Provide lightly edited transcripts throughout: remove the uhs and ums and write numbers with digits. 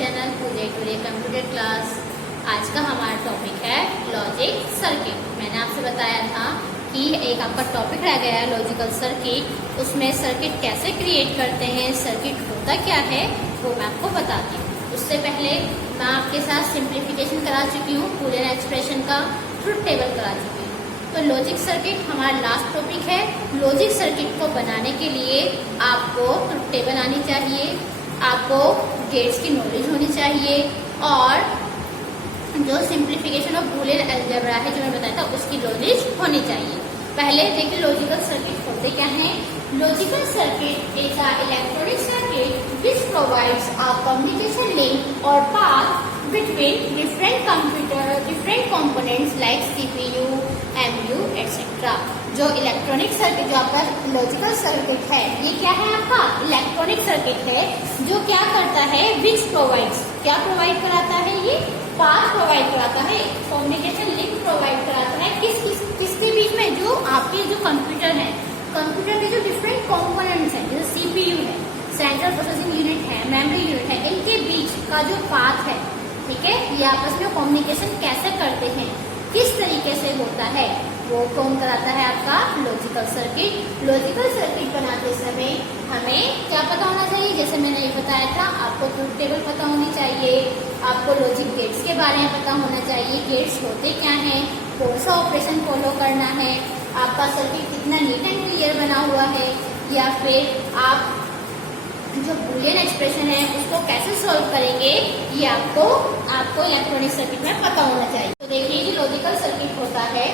Channel पूजे today computer class. आज का हमारा टॉपिक है लॉजिक सर्किट। मैंने आपसे बताया था कि एक आपका टॉपिक रह गया है लॉजिकल सर्किट। उसमें सर्किट कैसे क्रिएट करते हैं, सर्किट होता क्या है, वो मैं आपको बताती हूँ। उससे पहले मैं आपके साथ सिंप्लीफिकेशन करा चुकी हूँ, बूलियन एक्सप्रेशन का ट्रुथ टेबल करा चुकी हूँ। तो लॉजिक सर्किट हमारा लास्ट टॉपिक है। लॉजिक सर्किट को बनाने के लिए आपको ट्रुथ टेबल आनी चाहिए, आपको गेट्स की नॉलेज होनी चाहिए और जो सिंप्लीफिकेशन ऑफ बूलियन अलजेब्रा है जो मैं बताया था उसकी नॉलेज होनी चाहिए। पहले देखिए लॉजिकल सर्किट होते क्या हैं। Logical circuit is a electronic circuit which provides a communication link or path between different components like CPU, MU, etc. जो इलेक्ट्रॉनिक सर्किट जो आपका लॉजिकल सर्किट है, ये क्या है आपका इलेक्ट्रॉनिक सर्किट है जो क्या करता है, विच प्रोवाइड्स, क्या प्रोवाइड कराता है, ये पाथ प्रोवाइड कराता है, कम्युनिकेशन लिंक प्रोवाइड कराता है किसके बीच में, जो आपके जो कंप्यूटर है, कंप्यूटर के जो डिफरेंट कंपोनेंट्स हैं, जैसे सीपीयू है, सेंट्रल प्रोसेसिंग यूनिट है, मेमोरी यूनिट है, इनके बीच का जो पाथ है, ठीक है, ये आपस में कम्युनिकेशन कैसे करते हैं, किस तरीके से होता है, वो कौन कराता है आपका लॉजिकल सर्किट। लॉजिकल सर्किट बनाते समय हमें क्या पता होना चाहिए, जैसे मैंने ये बताया था, आपको ट्रुथ टेबल पता होनी चाहिए, आपको लॉजिक गेट्स के बारे में पता होना चाहिए, गेट्स होते क्या हैं, कौन सा ऑपरेशन फॉलो करना है, आपका सर्किट कितना नीट एंड क्लियर बना हुआ है, या फिर आप जो बूलियन एक्सप्रेशन है उसको कैसे सॉल्व करेंगे, ये आपको इलेक्ट्रॉनिक सर्किट में पता होना चाहिए। तो देखिए ये लॉजिकल सर्किट होता है,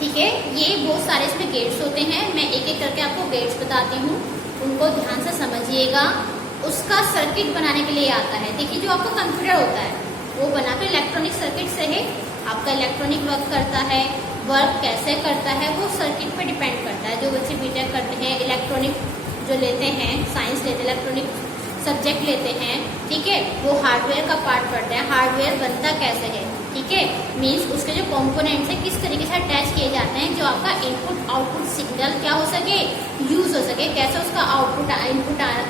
ठीक है, ये बहुत सारे इसमें गेट्स होते हैं। मैं एक एक करके आपको गेट्स बताती हूँ, उनको ध्यान से समझिएगा। उसका सर्किट बनाने के लिए आता है। देखिए जो आपका कंप्यूटर होता है वो बना तो इलेक्ट्रॉनिक सर्किट से है, आपका इलेक्ट्रॉनिक वर्क करता है, वर्क कैसे करता है वो सर्किट पे डिपेंड करता है। जो बच्चे बीटेक करते हैं, इलेक्ट्रॉनिक जो लेते हैं, साइंस लेते हैं, इलेक्ट्रॉनिक सब्जेक्ट लेते हैं, ठीक है, वो हार्डवेयर का पार्ट पढ़ते हैं, हार्डवेयर बनता कैसे है, ठीक है, मीन्स उसके जो कंपोनेंट्स हैं किस तरीके से अटैच किए जाते हैं, जो आपका इनपुट आउटपुट सिग्नल क्या हो सके, यूज हो सके, कैसे उसका आउटपुट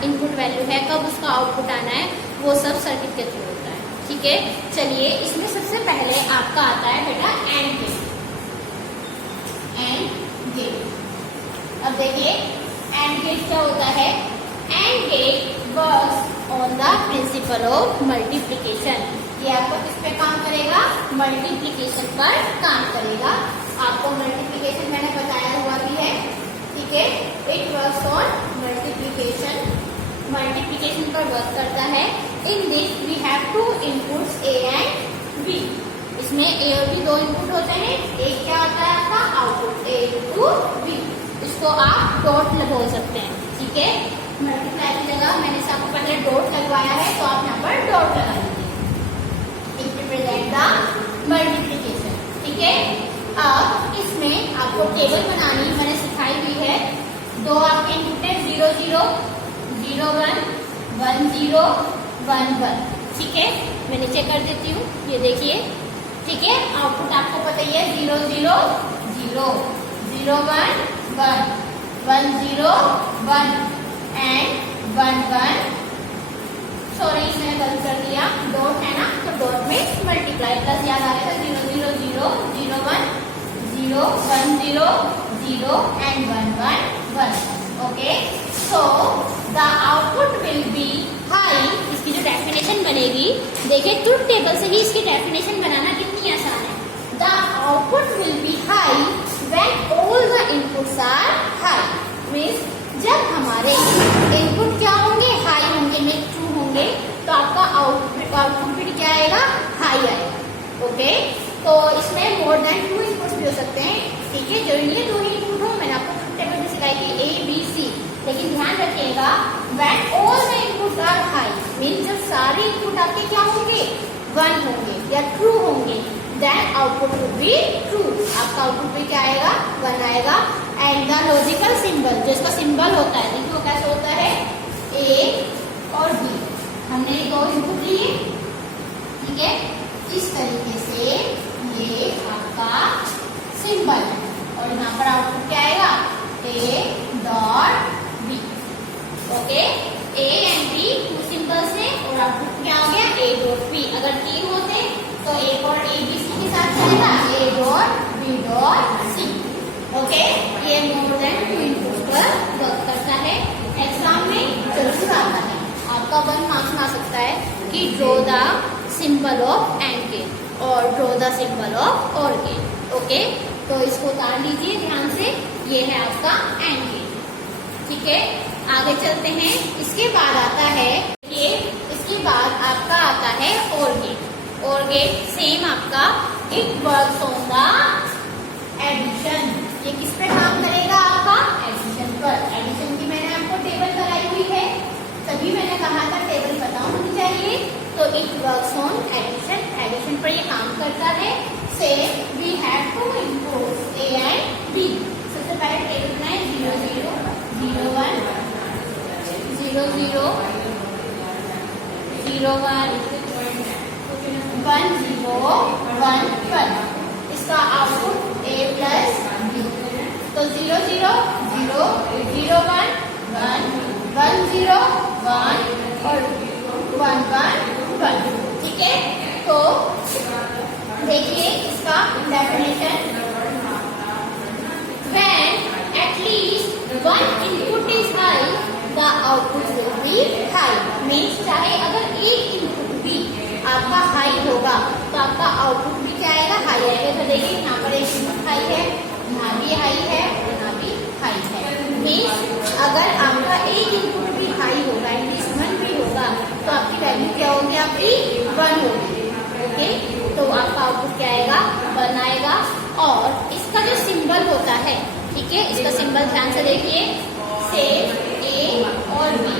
इनपुट वैल्यू है, कब उसका आउटपुट आना है, वो सब सर्किट के थ्रू होता है, ठीक है। चलिए इसमें सबसे पहले आपका आता है बेटा एंड गेट। अब देखिए एंड गेट क्या होता है। And gate works on the principle of multiplication. ये आपको किस पे काम करेगा, मल्टीप्लिकेशन पर काम करेगा। आपको मल्टीप्लिकेशन मैंने बताया हुआ भी है, ठीक है, इट वर्क्स ऑन मल्टीप्लिकेशन पर वर्क करता है। In this we have two inputs A and B. इसमें ए और बी दो इनपुट होते हैं। एक क्या होता है आपका आउटपुट, ए टू बी, इसको आप डॉट बोल सकते हैं, ठीक है। मल्टीप्लाई की जगह मैंने आपको पहले डॉट लगवाया है तो आप यहाँ पर डॉट लगा लीजिए, इट रिप्रेजेंट द मल्टीप्लिकेशन, ठीक है। अब इसमें आपको टेबल बनानी मैंने सिखाई हुई है। दो आपके इनपुट है 0 0 0 1 1 0 1 1, ठीक है। मैं नीचे कर देती हूँ, ये देखिए, ठीक है। आउटपुट आपको पता ही है 0 0 0 0 1 1 1 0 1 एंड 1 1। सॉरी मैंने गलत कर दिया, डॉट है ना तो डॉट में मल्टीप्लाई प्लस याद आ गया था, 0 0 0 0 1 0 1 0 0 and 1 1 1, okay. So the output will be high. इसकी जो डेफिनेशन बनेगी, देखिए ट्रुथ टेबल से ही इसकी डेफिनेशन बनाना कितनी आसान है। The output will be high when all the inputs are high. Means जब हमारे इनपुट क्या होंगे, हाई होंगे, मीन ट्रू होंगे, तो आपका आउटपुट भी क्या आएगा, हाई आएगा, ओके। तो इसमें मोर देन 2 इनपुट्स भी हो सकते हैं, ठीक है, जरूरी नहीं है 2 ही इनपुट हो। मैंने आपको टेबल में सिखाई थी A B C, लेकिन ध्यान रखिएगा when all the inputs are high, mean जब सारे इनपुट आपके क्या होंगे, 1 होंगे या ट्रू होंगे, then output will be true. आपका आउटपुट भी क्या आएगा, 1 आएगा। एंड द लॉजिकल सिंबल, जो इसका सिंबल होता है, देखिए वो कैसे होता है, A और B, हमने 2 इनपुट लिए, ठीक है, इस तरीके से ये आपका सिंबल है और यहाँ पर आउटपुट क्या आएगा, A dot B, okay. A and B 2 symbols हैं और आउटपुट क्या हो गया, A डॉट अगर 3 होते तो ए और ए बी सी के साथ चलेगा, A dot B dot C. Okay, ये मोर देन 2 इनपुट पर वर्क करता है। एग्जाम में जरूर आता है, आपका 1 मार्क्स में आ सकता है कि draw the symbol of and gate और draw the symbol of or gate. Okay, तो इसको उतार लीजिए ध्यान से, ये है आपका एंड गेट। ठीक है, आगे चलते हैं। इसके बाद आता है ये, इसके बाद आपका आता है और गेट। और गेट सेम आपका it works on the addition. ये किस पे काम करेगा? आपका एडिशन पर। एडिशन की मैंने आपको टेबल कराई हुई है, तभी मैंने कहा था टेबल पता होनी चाहिए। तो it works on addition, addition पर ये काम करता है। Say we have two input A and B. सबसे पहले टेबल बनाए 0 0 0 1 0 0 0 1 1 0 1 1। इसका आउटपुट ए प्लस बी। तो 0 0 0 0 1 1 1 0 1 और 1 1 1। ठीक है, तो देखिए इसका definition, when at least one input is high the output will be high। Means चाहे अगर एक इनपुट भी आपका हाई होगा तो आपका आउटपुट भी क्या आएगा? हाई आएगा। तो देखिए यहाँ पर एक इनपुट हाई है, यहाँ भी हाई है, यहाँ भी हाई है। मीन्स अगर आपका एक इनपुट भी हाई होगा, एटलीस्ट 1 भी होगा, तो आपकी वैल्यू क्या होगी? आपकी 1 होगी। ओके, तो आपका आउटपुट क्या आएगा? 1 आएगा। और इसका जो सिंबल होता है, ठीक है, इसका सिंबल ध्यान से देखिए, से ए और बी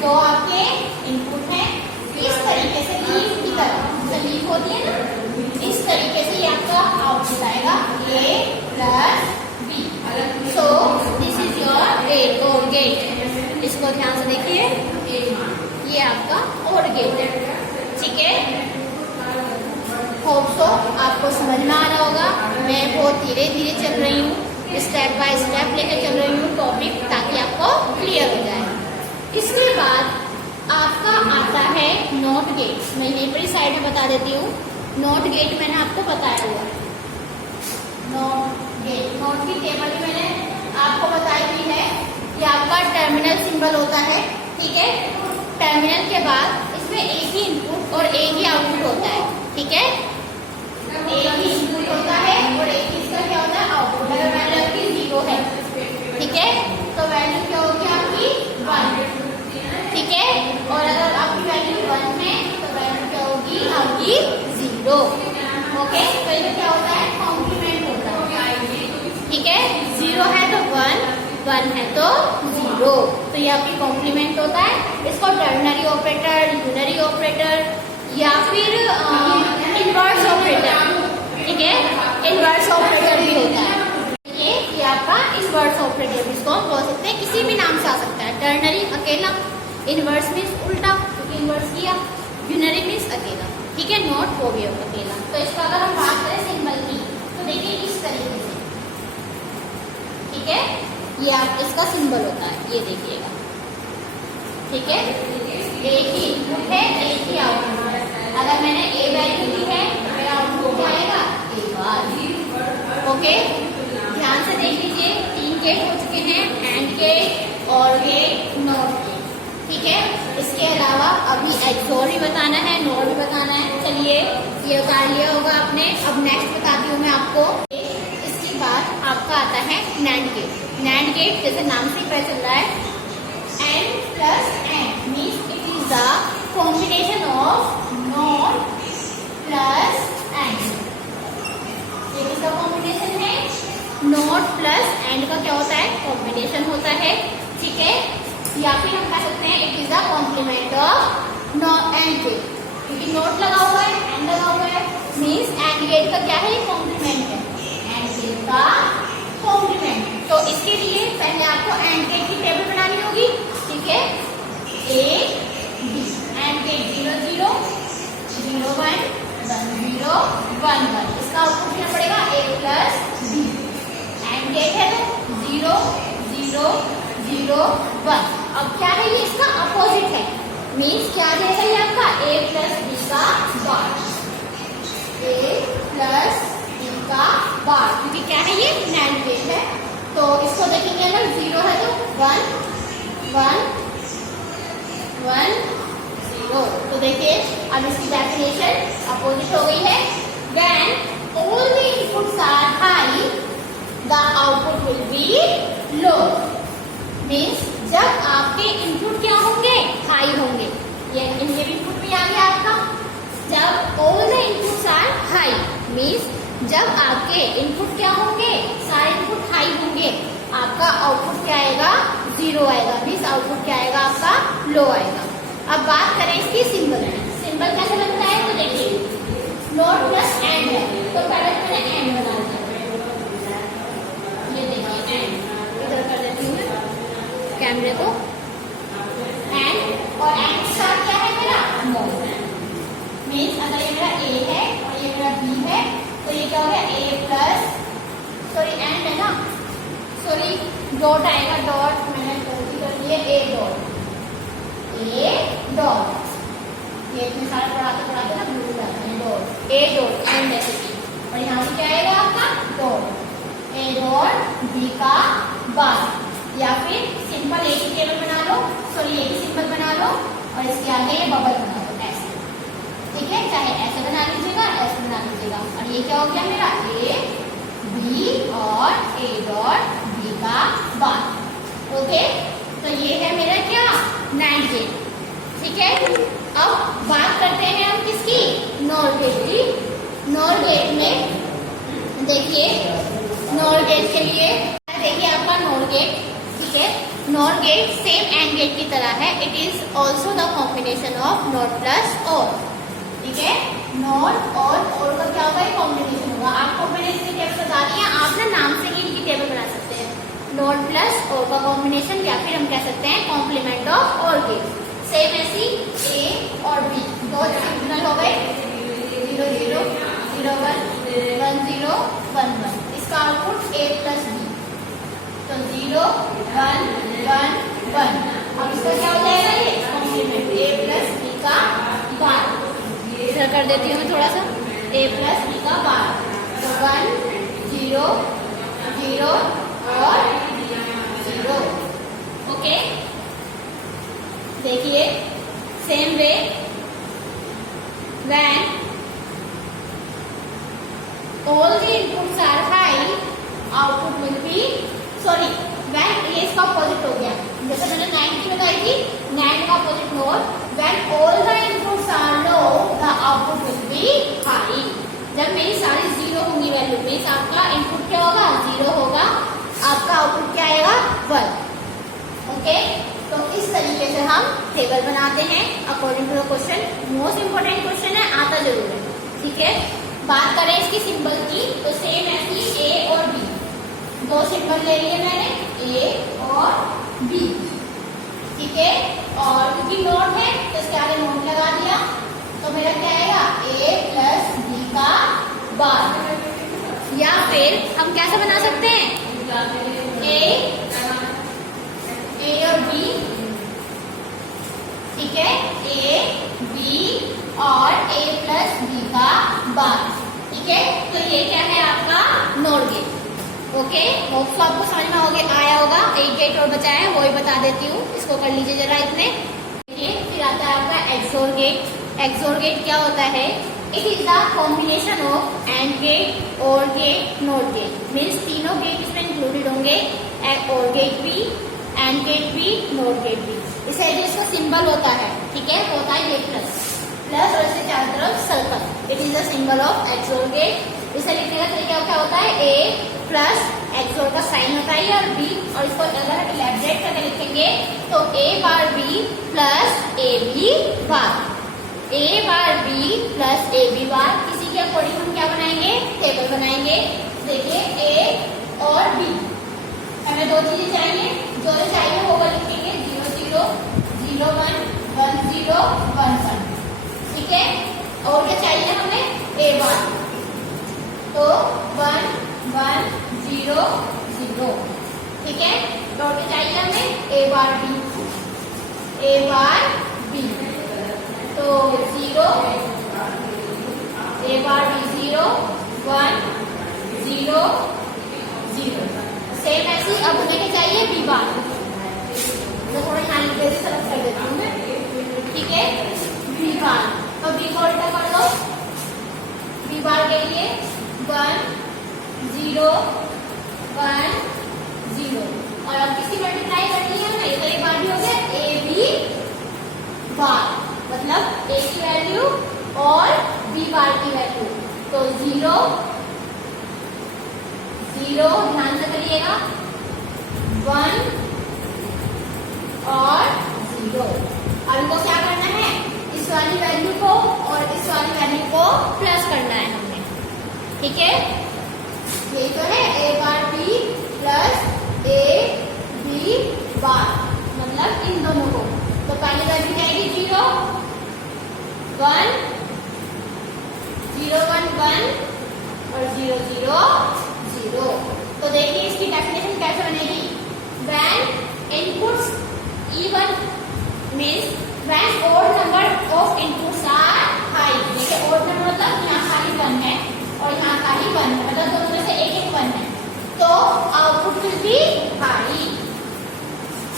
जो आपके इनपुट है, इस तरीके से लीफ की तरह लीफ होती है ना, इस तरीके से ये आपका आउटपुट आएगा A plus B. So this is your gate और गेट। इसको ध्यान से देखिए, ये आपका और गेट है। ठीक है, होप सो आपको समझ में आ रहा होगा। मैं बहुत धीरे धीरे चल रही हूँ, स्टेप बाय स्टेप लेकर चल रही हूँ टॉपिक, ताकि आपको क्लियर हो जाए। इसके बाद आपका आता है नॉट गेट। मैं यहीं पर साइड में बता देती हूँ। नॉट गेट मैंने आपको बताया हुआ, नॉट गेट, नॉट की टेबल भी मैंने आपको बताई हुई है। ये आपका टर्मिनल सिंबल होता है। ठीक है, टर्मिनल के बाद इसमें एक ही इनपुट और एक ही आउटपुट होता है। ठीक है, एक ही इनपुट होता है और एक ही इसका क्या होता है? आउटपुट। अगर वैल्यू आपकी 0 है, ठीक है, तो वैल्यू क्या होगी? आपकी 1। ठीक है, और अगर आपकी वैल्यू 1 है तो वैल्यू क्या होगी? आपकी 0। ओके, तो ये क्या होता है? कॉम्प्लीमेंट होता है। ठीक है, 0 है तो 1, 1 है तो 0, तो ये आपकी कॉम्प्लीमेंट होता है। इसको टर्नरी ऑपरेटर, यूनरी ऑपरेटर या फिर इनवर्स ऑपरेटर, ठीक है, इनवर्स ऑपरेटर भी होता है। ये आपका इनवर्स ऑपरेटर, इसको हम बोल सकते हैं, किसी भी नाम से आ सकता है। टर्नरी अकेला, इनवर्स मीन्स उल्टा, क्योंकि इनवर्स किया, यूनरी मीन्स अकेला। ठीक है, नॉट वो भी अकेला। तो इसका अगर हम बात करें सिंबल की, तो देखिए इस तरीके से, ठीक है, ये आप इसका सिंबल होता है, ये देखिएगा। ठीक है, एक ही इनपुट है, एक ही आउटपुट है। अगर मैंने ए वैल्यू दी है, मेरा आउटपुट क्या आएगा? ए बार। ओके, ध्यान से देख लीजिए, 3 गेट हो चुके हैं, एंड गेट, और गेट, नॉट गेट। ठीक है, इसके अलावा अभी एक्सोर भी बताना है, नॉट भी बताना है। चलिए, ये उतार लिया होगा आपने। अब नेक्स्ट बताती हूँ मैं आपको। इसके बाद आपका आता है नैंड गेट। नैंड गेट जैसे नाम से पता चल रहा है, and plus and means it is the combination of not plus and. ये किसका कॉम्बिनेशन है? नॉट प्लस एंड का क्या होता है? कॉम्बिनेशन होता है। ठीक है, या फिर हम कह सकते हैं it is the complement of not and gate, क्योंकि नॉट लगा हुआ है, एंड लगा हुआ है, मीन्स एंड गेट का क्या है? कॉम्प्लीमेंट है, एंड गेट का कॉम्प्लीमेंट। तो इसके लिए पहले आपको एंड गेट की टेबल बनानी होगी। ठीक है, ए बी, एंड गेट 0 0 0 1 1 0 1 1। इसका आउटपुट क्या पड़ेगा? ए प्लस बी। एंड गेट है तो 0 0 0 1। अब क्या है? ये इसका अपोजिट है, मीन्स क्या देगा? ये आपका a प्लस बी का बार, a प्लस बी का बार, क्योंकि क्या है ये नैंड गेट है। तो इसको देखेंगे अगर 0 है तो 1 1 1 0। तो देखिए अब इसकी डेफिनेशन अपोजिट हो गई है। When all the inputs are high, the output will be low। Means जब आपके इनपुट क्या होंगे, हाई होंगे। ये इनके इनपुट भी आ गया आपका। जब all the inputs are high means जब आपके इनपुट क्या होंगे, सारे इनपुट हाई होंगे, आपका आउटपुट क्या आएगा, 0 आएगा। मीन्स आउटपुट क्या आएगा आपका, लो आएगा। अब बात करें इसकी सिंबल। सिंबल कैसे बनता है तो देखिए नॉट प्लस एंड है, तो पहले मैंने एंड बना दिया। ये देखिए एंड, इधर कर देती हूँ मैं कैमरे को। एंड और एंड स्टार क्या है मेरा, नॉट। मीन्स अगर ये मेरा ए है और ये मेरा बी है तो ये क्या हो गया, ए प्लस, सॉरी एंड है ना, सॉरी डॉट आएगा, डॉट मैंने गलती कर दी है, ए डॉट, ए डॉट। ये इतने सारे पढ़ाते पढ़ाते ना भूल जाते हैं, डॉट, ए डॉट एंड ऐसे की। और यहाँ पे क्या आएगा आपका डॉट, ए डॉट बी का बार, या फिर सिंपल एक ही टेबल बना लो, सॉरी एक ही सिंबल बना लो और इसके आगे ये बबल बना लो ऐसे। ठीक है, चाहे ऐसे बना लीजिएगा, ऐसे बना लीजिएगा। और ये क्या हो गया मेरा, ए बी और ए डॉट बी का बार। ओके, तो ये है मेरा क्या, नैंड गेट। ठीक है, अब बात करते हैं हम किसकी, नॉर गेट की। नॉर गेट में देखिए, नॉर गेट के लिए देखिए आपका नॉर गेट। ठीक है, nor gate same and gate की तरह है। It is also the combination of not plus or. ठीक है, नॉट और का क्या होगा, कॉम्बिनेशन होगा। आपको मैंने इसकी टेबल बता दिया, आप ना नाम से ही इनकी टेबल बना सकते हैं। नॉट प्लस और का कॉम्बिनेशन, या फिर हम कह सकते हैं complement of or gate. Same ऐसी ए और बी दो सिग्नल हो गए, 0 0 0 1 1 0 1 1। इसका आउटपुट ए प्लस बी, तो 0 1 1 1। अब इसका क्या हो जाएगा, ये कॉम्प्लीमेंट, ए प्लस बी का बार। इधर कर देती हूँ मैं थोड़ा सा, ए प्लस बी का बार, तो 1 0 0 और 0। ओके, देखिए same way when all the inputs are high output will be, sorry when, ये इसका अपोजिट हो गया। जैसे मैंने 9 की बताई थी, 9 का opposite not. When all the inputs are low the output will be high. जब मेरी सारी 0 होंगी वैल्यू, मीन्स आपका इनपुट क्या होगा, 0 होगा, आपका आउटपुट क्या आएगा, 1। ओके, तो इस तरीके से हम टेबल बनाते हैं according to the question. Most important question है, आता जरूर है। ठीक है, बात करें इसकी सिंबल की, तो सेम ऐसी ए और बी, दो सिंबल ले लिए मैंने, ए और बी। ठीक है, और क्योंकि नोट है तो इसके आगे नोट लगा दिया, तो मेरा क्या आएगा, ए प्लस बी का बार। या फिर हम कैसे बना सकते हैं, ए और बी। ठीक है, ए बी और ए प्लस बी का बार। ठीक है, तो ये क्या है आपका नॉर गेट। ओके, होप तो आपको समझ में आया होगा। एक गेट और बचा है, वो ही बता देती हूँ, इसको कर लीजिए जरा इतने। फिर आता है आपका एक्सोर गेट। एक्सोर गेट क्या होता है, it is the combination of and gate, और गेट, नॉट गेट। मीन्स तीनों गेट इसमें इंक्लूडेड होंगे, और गेट भी, एंड गेट भी, नॉट गेट भी। इसे जिसका सिंबल होता है, ठीक है, वो होता है ये प्लस प्लस, और इसके चारों तरफ circle. It is the symbol of XOR gate. इसे लिखने का तरीका क्या होता है, ए प्लस एक्सोर का साइन होता है और बी, और इसको अगर इलेबरेट करके लिखेंगे तो A bar B plus A B bar, A bar B plus A B bar. इसी के अकॉर्डिंग हम क्या बनाएंगे, टेबल बनाएंगे। देखिए ए और बी, हमें दो चीजें चाहिए, जो चाहिए वो लिखेंगे 0 0 0 1 1 0 1 1। ठीक है, और क्या चाहिए हमें, ए बार, तो 1 1 0 0। ठीक है, तो क्या चाहिए हमें, ए बार बी, ए बार बी, तो सेम ऐसी अब हमें क्या चाहिए, बी बार। मैं थोड़ा यहाँ लिख देती, सेलेक्ट कर देती हूँ मैं, ठीक है, बी बार। तो बी को उल्टा कर लो, बी बार के लिए 1 0 1 0, और अब किसकी मल्टीप्लाई करनी है हमें, तो एक बार भी हो गया ए बी बार, मतलब ए की वैल्यू और बी बार की वैल्यू। तो 0 0, ध्यान से करिएगा, 1 और 0। अब इनको क्या करना है, इस वाली वैल्यू को और इस वाली वैल्यू को प्लस करना है हमने, ठीक है। ये तो है A bar B plus A B bar, मतलब इन दोनों को। तो पहली वैल्यू जाएगी 0 1 0 1 1 और 0 0 0। तो देखिए इसकी डेफिनेशन कैसे बनेगी, when inputs even means when odd number of inputs are high. देखिए ओड नंबर मतलब यहाँ खाली 1 है और यहाँ खाली 1 है, मतलब दोनों में से एक एक 1 है, तो output will be high.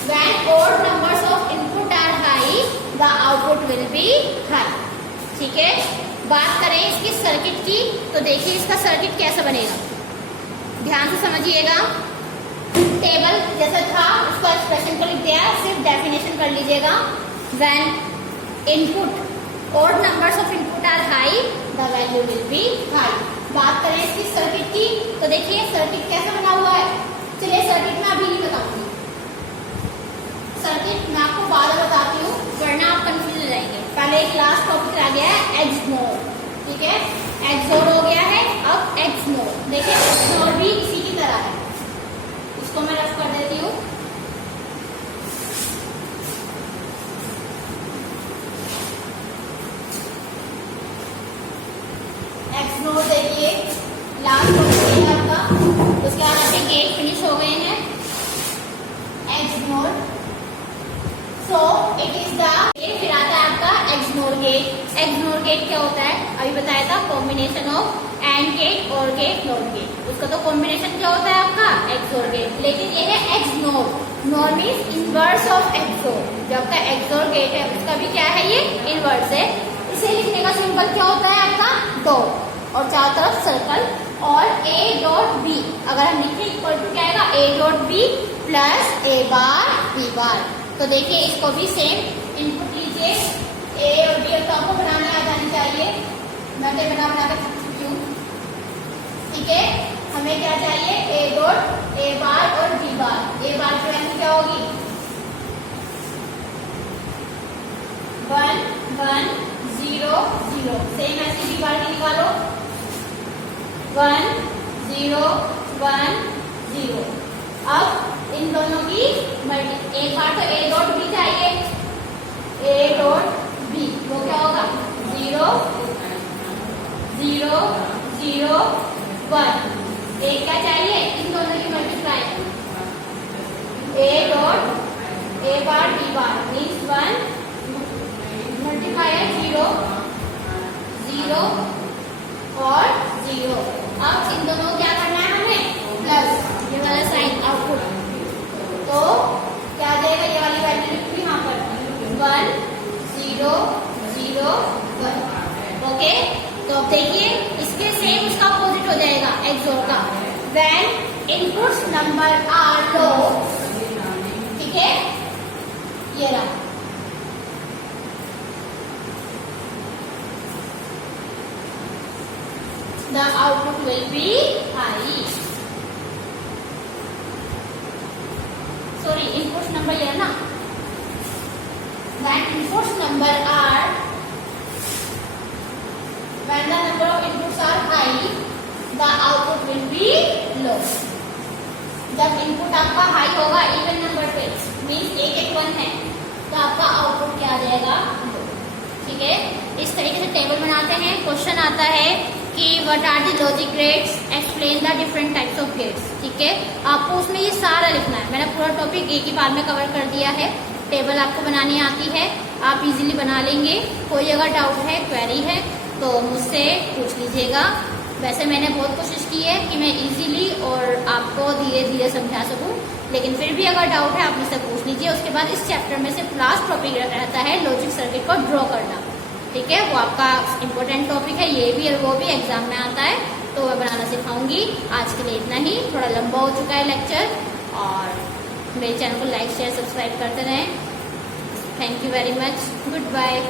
When odd numbers of input are high the output will be high, ठीक है। बात करें इसकी सर्किट की, तो देखिए इसका सर्किट कैसा बनेगा, ध्यान से समझिएगा। टेबल जैसा था उसका एक्सप्रेशन को लिख दिया, सिर्फ डेफिनेशन कर लीजिएगा। When input odd numbers of input are high the value will be high. बात करें इसकी सर्किट की, तो देखिए सर्किट कैसा बना हुआ है। चलिए सर्किट में अभी नहीं बताऊंगी, सर्किट मैं आपको बाद में बताती हूँ, वरना आप कंफ्यूज हो जाएंगे। पहले एक लास्ट टॉपिक आ गया है एक्सनोर, ठीक है, एक्सोर हो गया है, अब एक्सनोर। देखिए एक्सनोर भी इसी की तरह है, इसको मैं रफ कर देती हूँ। एक्सनोर देखिए लास्ट टॉपिक है आपका, उसके बाद आपके गेट फिनिश हो गए हैं। XNOR, so it is the, फिर आता है आपका एक्सनोर गेट। एक्सनोर गेट क्या होता है, अभी बताया था, कॉम्बिनेशन ऑफ एंड गेट और गेट नॉट गेट। उसका तो कॉम्बिनेशन क्या होता है आपका एक्सोर गेट, लेकिन ये है XNOR. Nor means inverse of XOR. जब का एक्सोर गेट है उसका भी क्या है, ये इनवर्स है। इसे लिखने का सिंबल क्या होता है आपका, डॉट, और चारों तरफ सर्कल, और ए डॉट बी। अगर हम लिखें इक्वल टू क्या आएगा, A dot B plus A bar B bar. तो देखिए इसको भी सेम इनपुट लीजिए, ए और बी तो आपको बनाने आ जानी चाहिए, मैं बना के रख चुकी हूँ, ठीक है। हमें क्या चाहिए, ए डॉट ए बार और बी बार। ए बार की वैल्यू क्या होगी, 1 1 0 0। सेम ऐसे बी बार की निकालो, 1 0 1 0। अब इन दोनों की मल्टी, एक बार तो ए डॉट बी चाहिए, ए डॉट बी, वो क्या होगा 0 0 0 1। एक क्या चाहिए, इन दोनों की multiply, A dot A bar B bar means 1 multiply 0 0 और 0। अब इन दोनों को क्या करना है हमें, प्लस, ये वाला साइन आउटपुट। तो क्या आ जाएगा, ये वाली वैल्यू लिखूँ यहाँ पर 1 0 0 1। ओके, तो अब देखिए इसके सेम उसका अपोजिट हो जाएगा एक्सोर का, व्हेन इनपुट्स नंबर आर लो, ठीक है, ये रहा। The output will be high. Sorry, inputs number ये है ना, when inputs number are, when the number of inputs are high, the output will be low. जब इनपुट आपका हाई होगा इवन नंबर पे, मीन्स एक एक 1 है, तो आपका आउटपुट क्या आ जाएगा, ठीक है। इस तरीके से टेबल बनाते हैं। क्वेश्चन आता है कि what are the logic gates, explain the different types of gates, ठीक है। आपको उसमें ये सारा लिखना है। मैंने पूरा टॉपिक एक ही बार में कवर कर दिया है। टेबल आपको बनानी आती है, आप इजीली बना लेंगे। कोई अगर डाउट है, क्वेरी है, तो मुझसे पूछ लीजिएगा। वैसे मैंने बहुत कोशिश की है कि मैं इजीली और आपको धीरे धीरे समझा सकूं, लेकिन फिर भी अगर डाउट है आप मुझसे पूछ लीजिए। उसके बाद इस चैप्टर में से लास्ट टॉपिक रहता है लॉजिक सर्किट को ड्रॉ करना। ठीक है, वो आपका इम्पोर्टेंट टॉपिक है, ये भी और वो भी एग्जाम में आता है, तो मैं बनाना सिखाऊंगी। आज के लिए इतना ही, थोड़ा लंबा हो चुका है लेक्चर, और मेरे चैनल को लाइक शेयर सब्सक्राइब करते रहें। Thank you very much, good bye.